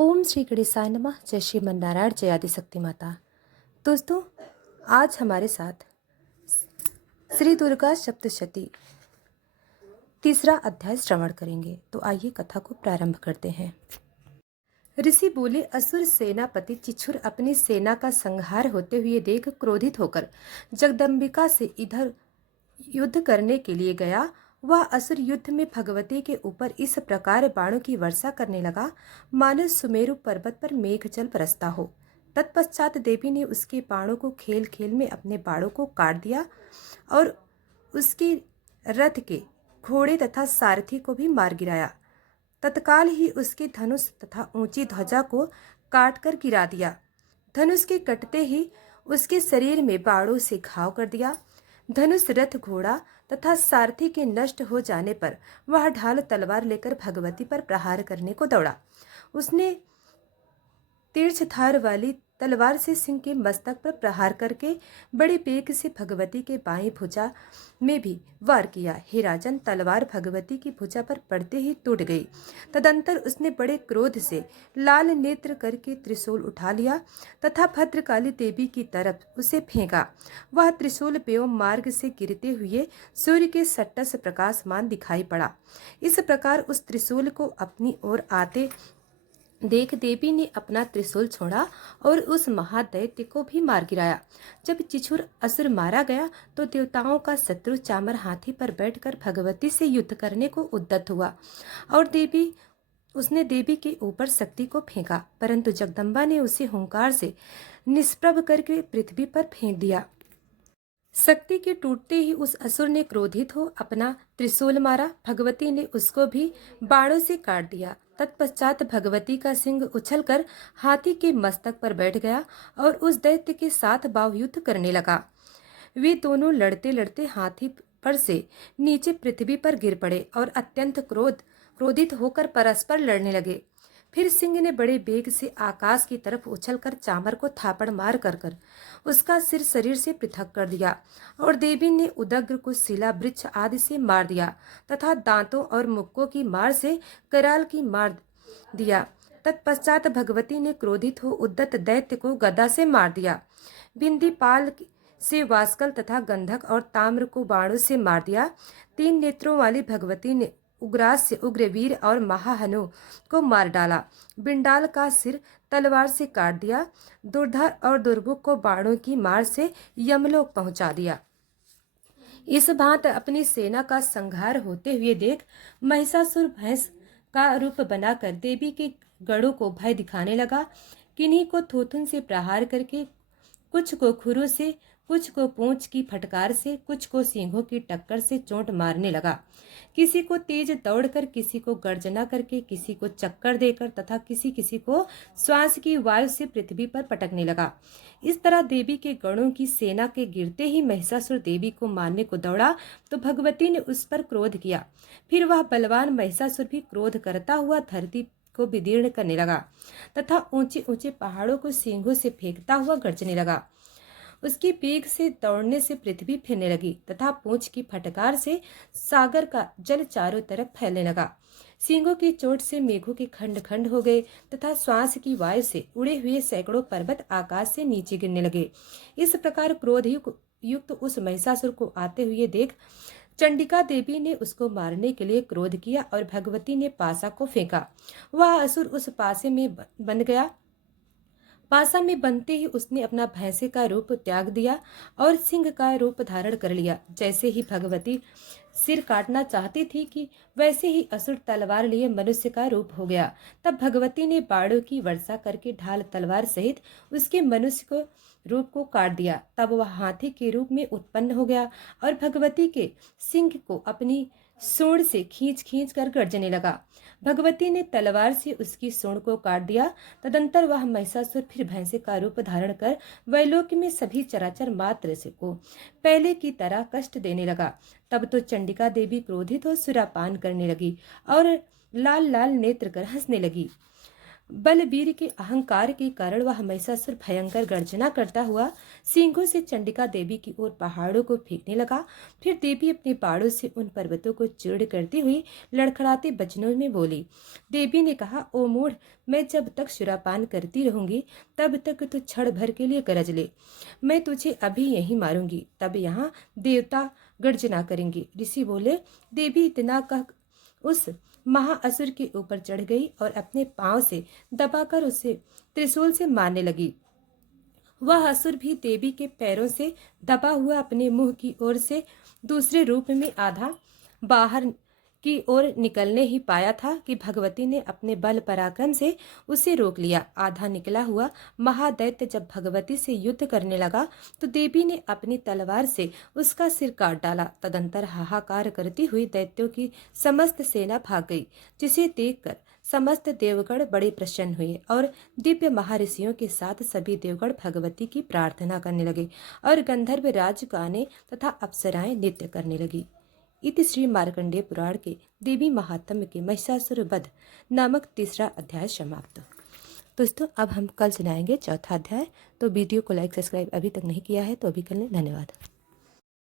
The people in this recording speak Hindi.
ओम श्री गणेशाय नमः। जय श्री नारायण, जय आदिशक्ति माता। दोस्तों, आज हमारे साथ श्री दुर्गा सप्तशती तीसरा अध्याय श्रवण करेंगे। तो आइए कथा को प्रारंभ करते हैं। ऋषि बोले, असुर सेनापति चिछुर अपनी सेना का संहार होते हुए देख क्रोधित होकर जगदम्बिका से इधर युद्ध करने के लिए गया। वह असुर युद्ध में भगवती के ऊपर इस प्रकार बाणों की वर्षा करने लगा मानो सुमेरु पर्वत पर मेघ जल बरसता हो। तत्पश्चात देवी ने उसके बाणों को खेल खेल में अपने बाणों को काट दिया और उसके रथ के घोड़े तथा सारथी को भी मार गिराया। तत्काल ही उसके धनुष तथा ऊंची ध्वजा को काटकर गिरा दिया। धनुष के कटते ही उसके शरीर में बाणों से घाव कर दिया। धनुष, रथ, घोड़ा तथा सारथी के नष्ट हो जाने पर वह ढाल तलवार लेकर भगवती पर प्रहार करने को दौड़ा। उसने तीर्थधार वाली तलवार से सिंह के मस्तक पर प्रहार करके बड़े वेग से भगवती के बाएं भुजा में भी वार किया। हे राजन, तलवार भगवती की भुजा पर पड़ते ही टूट गई। तदंतर उसने बड़े क्रोध से लाल नेत्र करके त्रिशूल उठा लिया तथा भद्रकाली देवी की तरफ उसे फेंका। वह त्रिशूल व्योम मार्ग से गिरते हुए सूर्य के सट्टस प्रकाशमान दिखाई पड़ा। इस प्रकार उस त्रिशूल को अपनी ओर आते देख देवी ने अपना त्रिशूल छोड़ा और उस महादैत्य को भी मार गिराया। जब चिछुर असुर मारा गया तो देवताओं का शत्रु चामर हाथी पर बैठकर भगवती से युद्ध करने को उद्यत हुआ और उसने देवी के ऊपर शक्ति को फेंका, परंतु जगदम्बा ने उसे हुंकार से निष्प्रभ करके पृथ्वी पर फेंक दिया। शक्ति के टूटते ही उस असुर ने क्रोधित हो अपना त्रिशूल मारा। भगवती ने उसको भी बाणों से काट दिया। तत्पश्चात भगवती का सिंह उछलकर हाथी के मस्तक पर बैठ गया और उस दैत्य के साथ बाहुयुद्ध करने लगा। वे दोनों लड़ते लड़ते हाथी पर से नीचे पृथ्वी पर गिर पड़े और अत्यंत क्रोधित होकर परस्पर लड़ने लगे। फिर सिंह ने बड़े वेग से आकाश की तरफ उछलकर चामर को थापड़ मार कर उसका सिर शरीर से पृथक कर दिया और देवी ने उदग्र को शिला, वृक्ष आदि से मार दिया तथा दांतों और मुक्कों की मार से कराल की मार दिया। तत्पश्चात भगवती ने क्रोधित हो उद्दत दैत्य को गदा से मार दिया। बिंदी पाल से वास्कल तथा गंधक और ताम्र को बाणों से मार दिया। 3 नेत्रों वाली भगवती ने उग्रास्य, उग्रवीर और महाहनु को मार डाला। बिंडाल का सिर तलवार से काट दिया। दुर्धर और दुर्मुख को बाणों की मार से यमलोक पहुंचा दिया। इस भांत अपनी सेना का संहार होते हुए देख महिषासुर भैंस का रूप बनाकर देवी के गढ़ों को भय दिखाने लगा। किन्हीं को थोथुन से प्रहार करके, कुछ को खुरों से, कुछ को पूंछ की फटकार से, कुछ को सींगों की टक्कर से चोट मारने लगा। किसी को तेज दौड़कर, किसी को गर्जना करके, किसी को चक्कर देकर तथा किसी किसी को श्वास की वायु से पृथ्वी पर पटकने लगा। इस तरह देवी के गणों की सेना के गिरते ही महिषासुर देवी को मारने को दौड़ा तो भगवती ने उस पर क्रोध किया। फिर वह बलवान महिषासुर भी क्रोध करता हुआ धरती को विदीर्ण करने लगा तथा ऊंचे ऊंचे पहाड़ों को सींगों से फेंकता हुआ गरजने लगा। उसकी पीठ से दौड़ने से पृथ्वी फिरने लगी तथा पूंछ की फटकार से सागर का जल चारों तरफ फैलने लगा। सींगों की चोट से मेघों के खंड खंड हो गए तथा श्वास की वायु से उड़े हुए सैकड़ों पर्वत आकाश से नीचे गिरने लगे। इस प्रकार क्रोध युक्त उस महिषासुर को आते हुए देख चंडिका देवी ने उसको मारने के लिए क्रोध किया और भगवती ने पासा को फेंका। वह असुर उस पासे में बंध गया। पासा में बनते ही उसने अपना भैंसे का रूप त्याग दिया और सिंह का रूप धारण कर लिया। जैसे ही भगवती सिर काटना चाहती थी कि वैसे ही असुर तलवार लिए मनुष्य का रूप हो गया। तब भगवती ने बाणों की वर्षा करके ढाल तलवार सहित उसके मनुष्य को रूप को काट दिया। तब वह हाथी के रूप में उत्पन्न हो गया और भगवती के सिंह को अपनी सूंड से खींच खींच कर गर्जने लगा। भगवती ने तलवार से उसकी सूंड को काट दिया। तदंतर वह महिषासुर फिर भैंसे का रूप धारण कर वैलोक में सभी चराचर मात्र से को पहले की तरह कष्ट देने लगा। तब तो चंडिका देवी क्रोधित हो सुरापान करने लगी और लाल लाल नेत्र कर हंसने लगी। बलबीर के अहंकार के कारण वह महिषासुर भयंकर गर्जना करता हुआ सींगों से चंडिका देवी की ओर पहाड़ों को फेंकने लगा। फिर देवी अपने बाड़ों से उन पर्वतों को चूर्ण करती हुई लड़खड़ाते वचनों में बोली। देवी ने कहा, ओ मूढ़, मैं जब तक सुरापान करती रहूंगी तब तक तू क्षण भर के लिए गरज ले। मैं तुझे अभी यहीं मारूंगी, तब यहाँ देवता गर्जना करेंगे। ऋषि बोले। देवी इतना कह उस महाअसुर के ऊपर चढ़ गई और अपने पांव से दबाकर उसे त्रिशूल से मारने लगी। वह असुर भी देवी के पैरों से दबा हुआ अपने मुंह की ओर से दूसरे रूप में आधा बाहर की ओर निकलने ही पाया था कि भगवती ने अपने बल पराक्रम से उसे रोक लिया। आधा निकला हुआ महादैत्य जब भगवती से युद्ध करने लगा तो देवी ने अपनी तलवार से उसका सिर काट डाला। तदंतर हाहाकार करती हुई दैत्यों की समस्त सेना भाग गई, जिसे देखकर समस्त देवगण बड़े प्रसन्न हुए और दिव्य महर्षियों के साथ सभी देवगण भगवती की प्रार्थना करने लगे और गंधर्व राज गाने तथा अप्सराएं नृत्य करने लगी। इति श्री मार्कंडेय पुराण के देवी महात्म्य के महिषासुर वध नामक तीसरा अध्याय समाप्त। दोस्तों, अब हम कल सुनाएंगे चौथा अध्याय। तो वीडियो को लाइक सब्सक्राइब अभी तक नहीं किया है तो अभी कर लें। धन्यवाद।